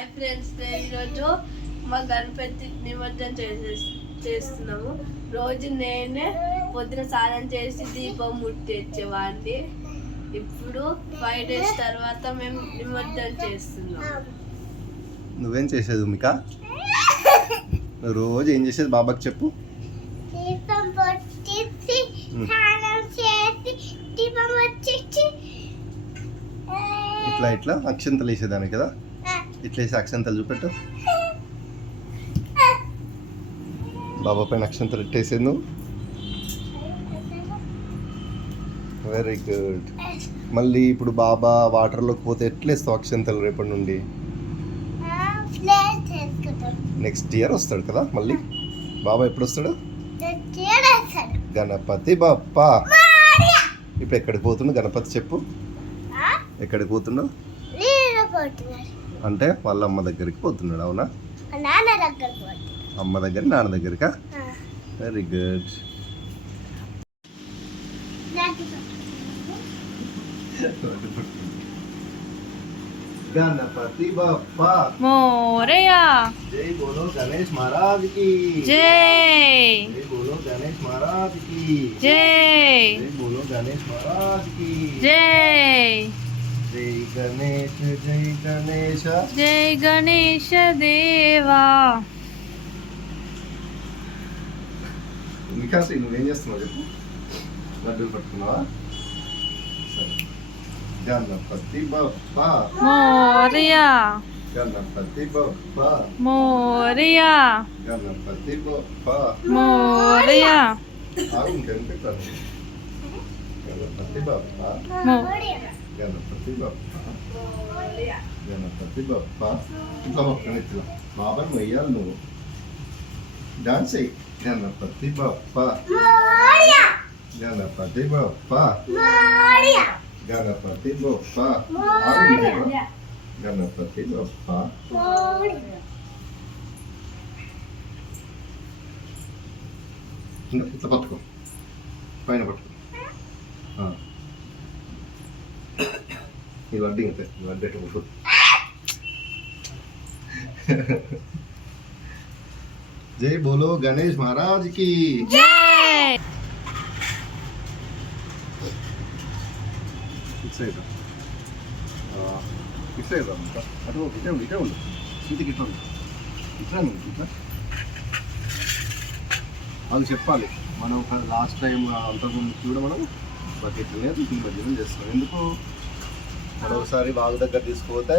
Hi friends నేను ఈరోజు మా గణపతి నిమజ్జనం చేసే చేస్తున్నాము. రోజు నేనే పొద్దున స్నానం చేసి దీపం ముట్టించేవాడిని ఇప్పుడు ఫైవ్ డేస్ తర్వాత మేము నిమజ్జనం చేస్తున్నాం. నువ్వేం చేసేది మిక నువ్వు రోజు ఏం చేసేది బాబాకి చెప్పు. దీపం పొట్టించి ఉమ్. స్నానం చేసి దీపం వచ్చేసి ఇట్లా ఇట్లా అక్షంతలు వేసేదాన్ని కదా. ఇట్లా వేసి అక్షంతలు చూపెట్టు. బాబా పైన అక్షంతలు ఎట్టేసేది నువ్వు వెరీ గుడ్ మళ్ళీ ఇప్పుడు బాబా వాటర్లోకి పోతే ఎట్లేస్తావు అక్షంతలు రేపటి నుండి? నెక్స్ట్ ఇయర్ వస్తాడు కదా మళ్ళీ? బాబా ఎప్పుడు వస్తాడు? గణపతి బప్ప. ఇప్పుడు ఎక్కడికి పోతుండు? గణపతి చెప్పు. ఎక్కడికి పోతున్నావు అంటే వాళ్ళ అమ్మ దగ్గరికి పోతున్నాడు అవునా? అమ్మ దగ్గర నాన్న దగ్గరికా? వెరీ గుడ్ గణపతి బప్ప మోరయా జై బోలో గణేష్ మహారాజ్కి జై. జై బోలో గణేష్ మహారాజ్కి జై. జై బోలో గణేష్ మహారాజ్కి జై. జై గణేష్ జై గణేష జై గణేశ దేవా వికాస్ నువ్వేం చేస్తున్నావు చెప్పు. లడ్డూలు పట్టుకున్నావా? సరే. గణపతి బప్ప మోరయా. గణపతి బప్ప మోరయా. గణపతి బప్ప మోరయా. ఆగు ఇంకెంత కాదు గణపతి బప్ప గణపతి బప్ప గణపతి బప్ప ఇంకా ఒక్క ఇట్లా బాబాని వెయ్యాలి నువ్వు డాన్స్ అయ్యి గణపతి బప్ప గణపతి బప్ప గణపతి బప్ప ఆగు ఇంకా. గణపతి బప్ప ఇంకా ఇట్లా పట్టుకో పైన పట్టుకో ఈ వడ్డీ ఇంకా ఈ వడ్డీ ఎటు పట్టుకో. జై బోలో గణేష్ మహారాజ్కి జై ఇటు సైడ్ రా. ఆ, ఇటు సైడ్ రా ఇంకా. అటు ఇటే ఉండు ఇటే ఉండు ఇంటికి ఇట్లా ఉండు ఇట్లా ఇట్లా వాళ్ళు చెప్పాలి మనం లాస్ట్ టైం అంతకుముందు కూడా మనం బకెట్ లేదు నిమజ్జనం చేస్తాం ఎందుకు మనం ఒకసారి వాగు దగ్గర తీసుకుపోతే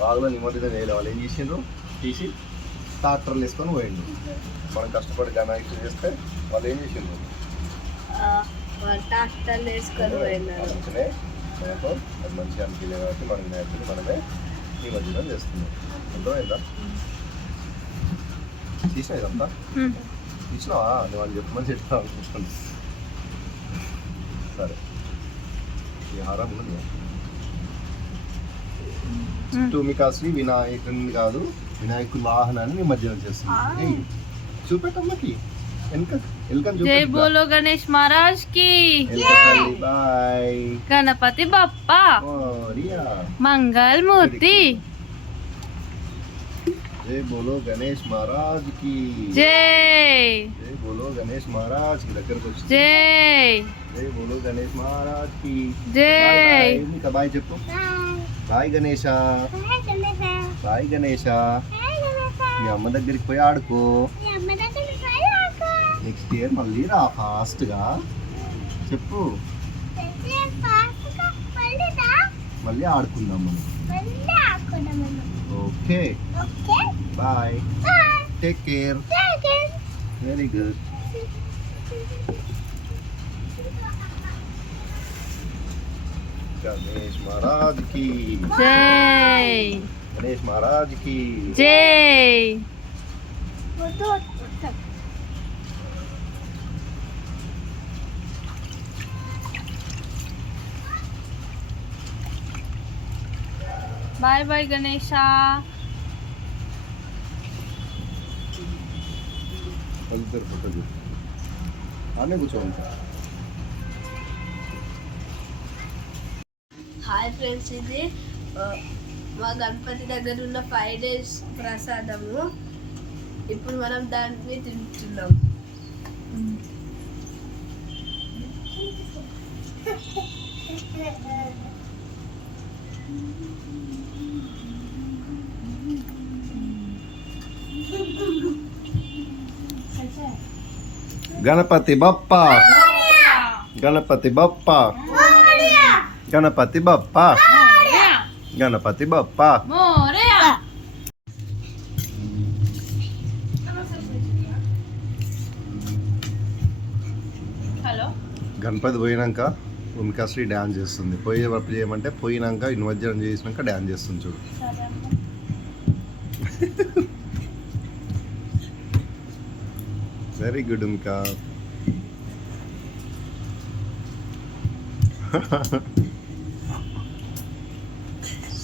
వాగులో నిమజ్జనం చేయలే వాళ్ళు. ఏం చేసిండ్రు? తీసి ట్రాక్టర్లు వేసుకొని పోయిండు మనం కష్టపడి గణాయిట్లు చేస్తే వాళ్ళు ఏం చేసిండ్రు? ట్రాక్టర్లు వేసుకొని పోయినారు. అందుకనే మనకు అది మంచిగా అనిపించలేదు కాబట్టి మన వినాయకుడిని మనమే నిమజ్జనం చేస్తున్నాం. అర్థమైందా? తీసినా ఇదంతా? ఇచ్చినావా నువ్వు అని చెప్పమని చెప్పినా అనుకుంటున్నాను సరే. ఈ హారం ఉన్నది తుమికాశ్రీ వినాయకుడిని కాదు వినాయకుడి వాహనాన్ని నిమజ్జనం చేస్తుంది. చూపెట్టమ్మకి జై బోలో గణేష్ మహారాజ్కి గణపతి బప్ప. మంగళ మూర్తి జై బోలో గణేష్ మహారాజ్కి జై. జై బోలో గణేష్ మహారాజ్కి దగ్గరకు వచ్చి. జై. జై బోలో గణేష్ మహారాజ్కి జై. బాయ్ చెప్పు. బాయ్ గణేష. బాయ్ గణేష. మీ అమ్మ దగ్గరికి పోయి ఆడుకో. నెక్స్ట్ ఇయర్ మళ్ళీ రా ఫాస్ట్గా. చెప్పు. మళ్ళీ ఆడుకుందాం మనం. Okay. Bye. Take care. Very good. Ganesh Maharaj की। जय। गणेश महाराज की। जय। Bye bye Ganesha. अंदर फ़ोटो आने कुछ अंतर హాయ్ ఫ్రెండ్స్ ఇది ఆ, మా గణపతి దగ్గర ఉన్న ఫైవ్ డేస్ ప్రసాదము ఇప్పుడు మనం దాన్ని తింటున్నాం గణపతి బప్ప గణపతి బప్ప గణపతి బప్ప. గణపతి బప్ప. గణపతి పోయినాక భూమికాశ్రీ డ్యాన్స్ చేస్తుంది. పోయే వరకు చేయమంటే పోయినాక నిమజ్జనం చేసినాక డ్యాన్స్ చేస్తుంది చూడు. వెరీ గుడ్ ఇంకా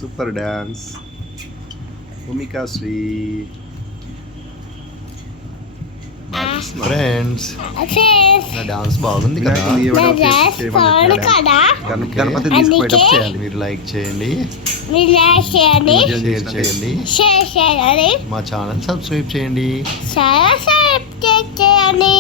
super dance Bhoomikashree friends face నా డాన్స్ బాగుంది కదా. గణపతి అందుకే- తీసుకుపోయేటప్పుడు మీరు లైక్ చేయండి. మీరు లైక్ చేయండి. షేర్ చేయండి. షేర్ చేయండి. మా ఛానల్ సబ్స్క్రైబ్ చేయండి. సబ్స్క్రైబ్ చేయండి.